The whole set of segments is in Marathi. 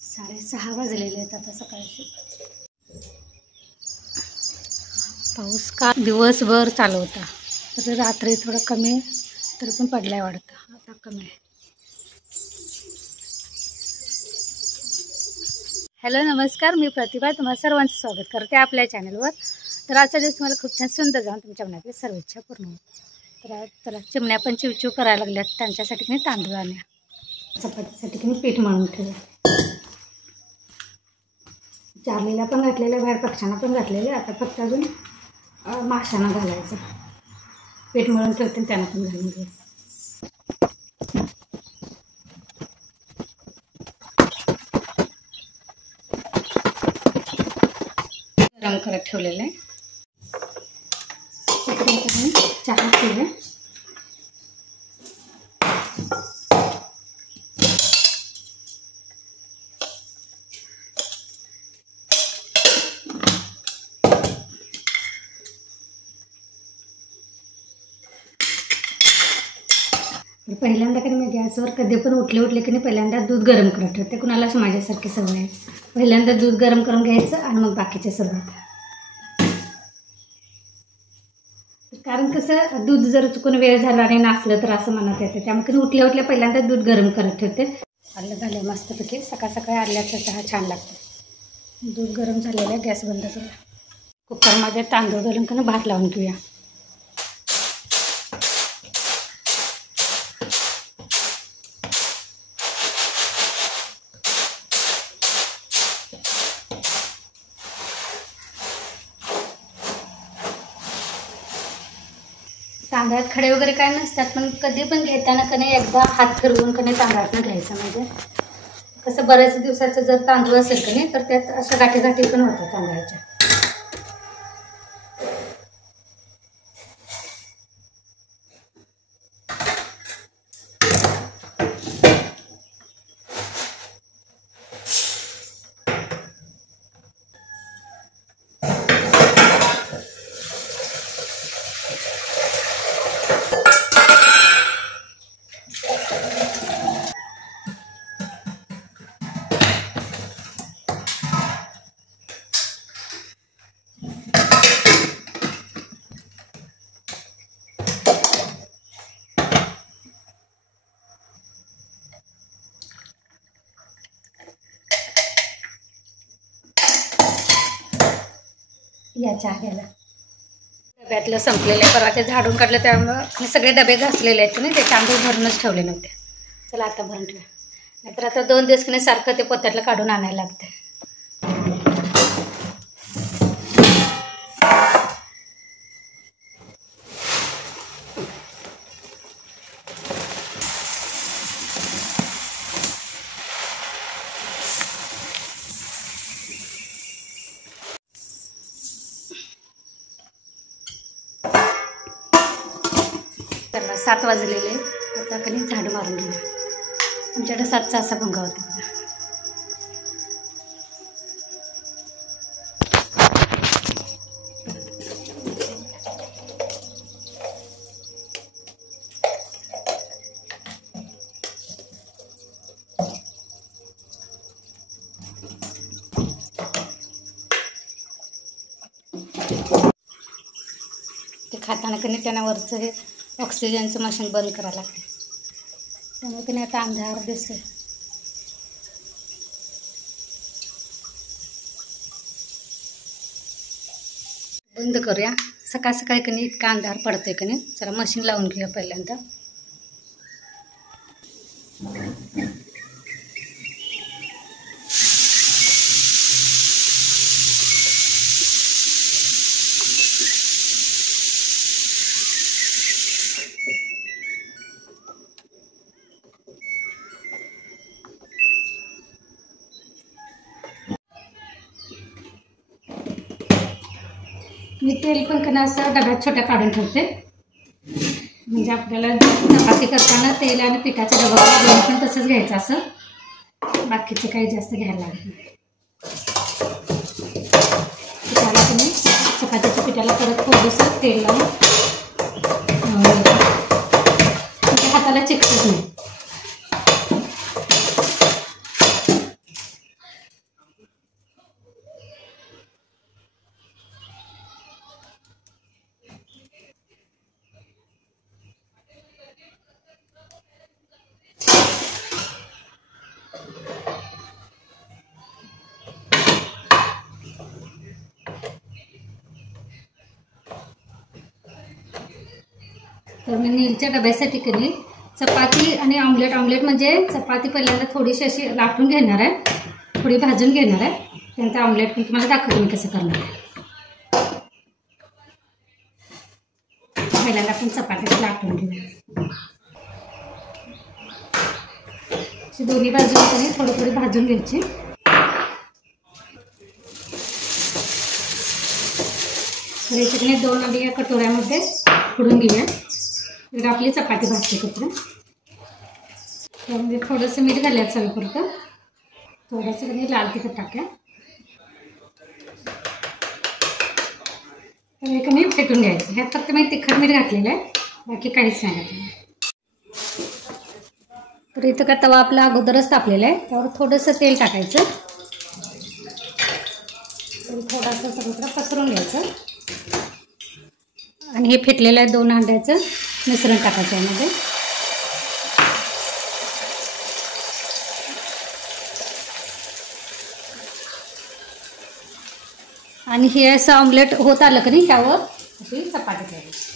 6:30 वाजलेले आहेत आता सकाळचे. पाऊस का दिवसभर चालू होता, तर रात्री थोडा कमी तरी पण पडलाय वाटतं, आता कमी आहे. हॅलो नमस्कार, मी प्रतिभा तुम्हा सर्वांचं स्वागत करते आपल्या चॅनलवर. तर आजचा दिवस तुम्हाला खूप छान सुंदर जाऊन तुमच्या मनातली सर्व इच्छा पूर्ण होईल. तर चला, चिमण्या पण चिवचिव करायला लागल्यात, त्यांच्यासाठी मी तांदूळ आणल्या. चपातीसाठी मी पीठ मळून ठेवलं. चारलीला पण घातलेलं, बाहेर पक्ष्यांना पण घातलेले. आता फक्त अजून माशांना घालायचं. पीठ मळून ठेवते, त्यांना पण घालून घेऊ. गरम करत ठेवलेलं आहे. चहा केलं. पहिल्यांदा कधी मी गॅसवर कधी पण उठले की नाही पहिल्यांदा दूध गरम करत ठेवते. कुणाला माझ्यासारखी सवय आहे, पहिल्यांदा दूध गरम करून घ्यायचं आणि मग बाकीचे सुरुवात. कारण कसं दूध जर चुकून वेळ झाला आणि नासलं तर असं मनात येते, त्यामुळे उठल्या पहिल्यांदा दूध गरम करत ठेवते. आलं झालं मस्तपैकी. सकाळी आल्याचा चहा छान लागतो. दूध गरम झालेलं आहे, गॅस बंद करूया. कुकरमध्ये तांदूळ घालून की भात लावून घेऊया. तांदळात खडे वगैरे काय नसतात, पण कधी पण घेताना कधी एकदा हात फिरवून कधी तांदळातनं घ्यायचं. म्हणजे कसं बऱ्याच दिवसाचं जर तांदूळ असेल की नाही तर त्यात अशा गाठी पण होतात तांदळाच्या. या चहा घ्यायला डब्यातलं संपलेलं आहे, परवा ते झाडून काढलं त्यामुळं सगळे डबे घासलेले आहेत ना, ते तांदूळ भरूनच ठेवले नव्हते. चला आता भरून ठेवा, नाहीतर आता 2 दिवस की नाही सारखं ते पोत्यातलं काढून आणायला लागतं. त्याला 7 वाजलेले. आता कधी झाडू मारून घेऊ. आमच्याकडे 7चा असा भंगा होता. ते खाताना कधी त्यांना वरचं हे ऑक्सिजनचं मशीन बंद करायला लागते, त्यामुळे की नाही आता अंधार दिसते. बंद करूया. सकाळी की नाही इतका अंधार पडतोय की नाही. चला मशीन लावून घेऊया पहिल्यांदा. मी तेल पण कधी असं डब्यात छोट्या काढून ठेवते, म्हणजे आपल्याला चपाती करताना तेल आणि पिठाचा डबा दोन पण तसंच घ्यायचं, असं बाकीचे काही जास्त घ्यायला लागत नाही. पिठाला तुम्ही चपातीच्या पिठाला परत थोडंसं तेल लावून हाताला चिकटत नाही. तर मी नीलच्या डब्यासाठी कधी चपाती आणि ऑमलेट म्हणजे चपाती पहिल्यांदा थोडीशी अशी लाटून घेणार आहे, थोडी भाजून घेणार आहे, त्यानंतर ऑमलेट पण तुम्हाला दाखवते मी कसं करणार आहे. पहिल्यांदा आपण चपाती लाटून घेऊया. दोन्ही बाजूने थोडी भाजून घ्यायची. तर याच्याकडे 2 अंडी या कटोऱ्यामध्ये फोडून घेऊया. तर आपली चपाती भाजते कचरा. त्यामध्ये थोडंसं मीठ घालायचं चवीपुरतं, थोडंसं कधी लाल तिखट टाका. तर हे कमी फेटून घ्यायचं. ह्यात फक्त मी तिखट मीठ घातलेलं आहे, बाकी काहीच नाही घातलेलं. तर इथं का तवा आपला अगोदरच तापलेला आहे, त्यावर थोडंसं तेल टाकायचं. थोडंसं सगळीकडं पसरून घ्यायचं आणि हे फेटलेलं आहे 2 अंड्याचं मिश्रण टाकायचं यामध्ये. आणि हे असं ऑमलेट होत आलं की नाही त्यावर अशी चपाती ठेवायची.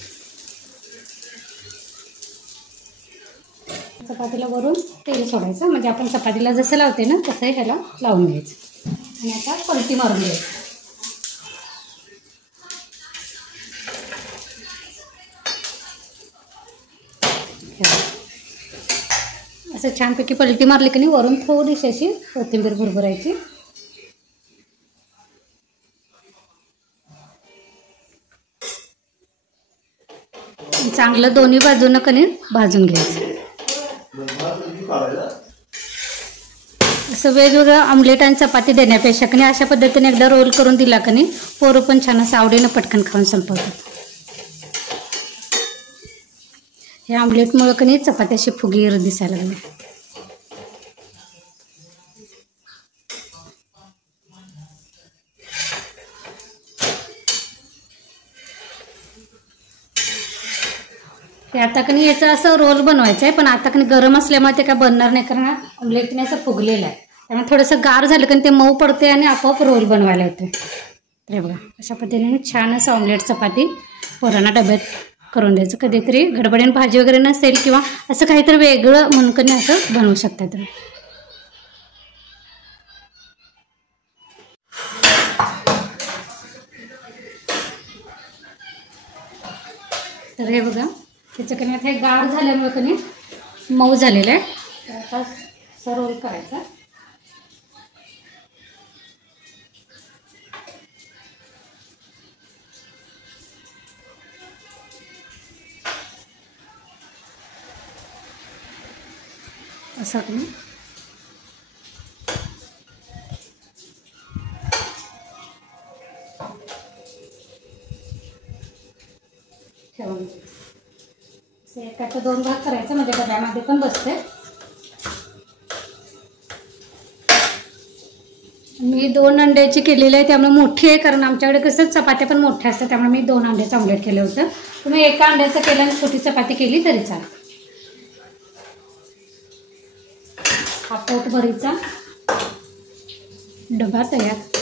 चपातीला वरून तेल सोडायचं, म्हणजे आपण चपातीला जसं लावते ना तसं ह्याला लावून घ्यायचं. आणि आता पलटी मारून घ्यायची. असं छानपैकी पलटी मारली की नाही वरून थोडीशी अशी कोथिंबीर भुरभुरायची. चांगलं दोन्ही बाजूनं कणी भाजून घ्यायचं. असं वेगवेगळं ऑमलेट आणि चपाती देण्यापेक्षा कणी अशा पद्धतीने एकदा रोल करून दिला कणी पोरं पण छान असं आवडीनं पटकन खाऊन संपवतात. हे ऑमलेटमुळं कणी चपाती अशी फुगीर दिसायला लागली. ते आता कणी याचं असं रोल बनवायचं आहे, पण आता कणी गरम असल्यामुळे ते काय बनणार नाही, कारण ऑमलेटने असं फुगलेलं आहे. त्यामुळे थोडंसं गार झालं की ते मऊ पडते आणि आपोआप रोल बनवायला येते. तर बघा अशा पद्धतीने छान असं ऑमलेट चपाती पोरांना डब्यात करून द्यायचं. कधीतरी गडबडीने भाजी वगैरे नसेल किंवा असं काहीतरी वेगळं म्हणून कणी असं बनवू शकता तुम्ही. तर हे बघा त्याचं कणी आता हे गार झाल्यामुळे कणी मऊ झालेलं आहे. तर आता असं रोल करायचा. असा कणी ठेवून एकाचा 2 भाग करायचा, म्हणजे डब्यामध्ये पण बसते. मी 2 अंड्याची केलेली आहे, त्यामुळे मोठी आहे, कारण आमच्याकडे कसं चपात्या पण मोठ्या असतात, त्यामुळे मी 2 अंड्याचं ऑमलेट केलं होतं. तुम्ही 1 अंड्याचं केलं आणि छोटी चपाती केली तरी चालेल. हा पोटभरीचा डबा तयार.